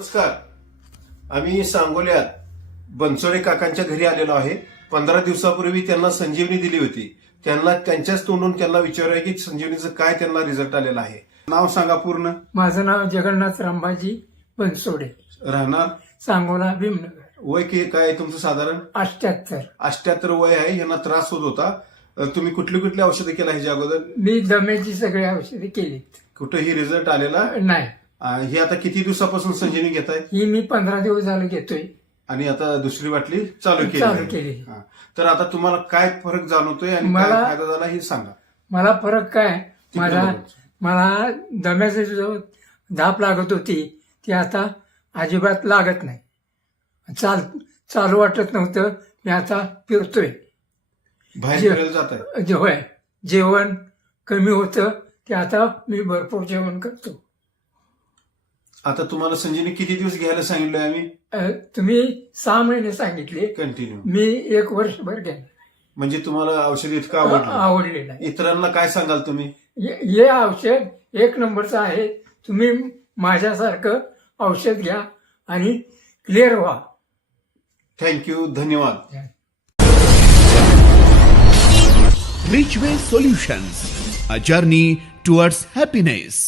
नमस्कार. आम्ही सांगोल्यात बनसोडे काकांच्या घरी आलेलो आहे. पंधरा दिवसापूर्वी त्यांना संजीवनी दिली होती. त्यांना त्यांच्याच तोंडून त्यांना विचारूया की संजीवनीचं काय त्यांना रिझल्ट आलेला आहे. नाव सांगा पूर्ण. माझं नाव जगन्नाथ रामबाजी बनसोडे. राहणार? सांगोला भीमनगर. वय की काय आहे तुमचं साधारण? अष्ट्याहत्तर अष्ट्याहत्तर वय आहे यांना त्रास होत होता. अ, तुम्ही कुठली कुठली औषधं केला ह्याच्या अगोदर? मी दमेची सगळी औषधे केलीत. कुठेही रिझल्ट आलेला? नाही. ही आता किती दिवसापासून संजीवनी घेताय ही मी पंधरा दिवस झालं घेतोय आणि आता दुसरी बाटली चालू केली चालू आहे. केली. हा. तर आता तुम्हाला काय फरक जाणवतोय आणि काय मला- फायदा झाला हे सांगा मला फरक काय माझा. मला दम्याची जो धाप लागत होती ती आता अजिबात लागत नाही चाल चालू वाटत नव्हतं मी आता फिरतोय बाहेर जे- फिरायला जात आहे जे होय जेवण कमी होतं ते आता मी भरपूर जेवण करतो आता तुम्हाला संजीवनी किती दिवस घ्यायला सांगितलंय आम्ही? अ, तुम्ही सहा महिने सांगितले. कंटिन्यू मी एक वर्षभर गेलो म्हणजे तुम्हाला औषध इतकं आवडलं? आवडलेलं आहे इतरांना काय सांगाल तुम्ही? हे हे औषध एक नंबरचं आहे. तुम्ही माझ्यासारखं औषध घ्या आणि क्लिअर व्हा. थँक्यू धन्यवाद. Richway Solutions, a journey towards happiness.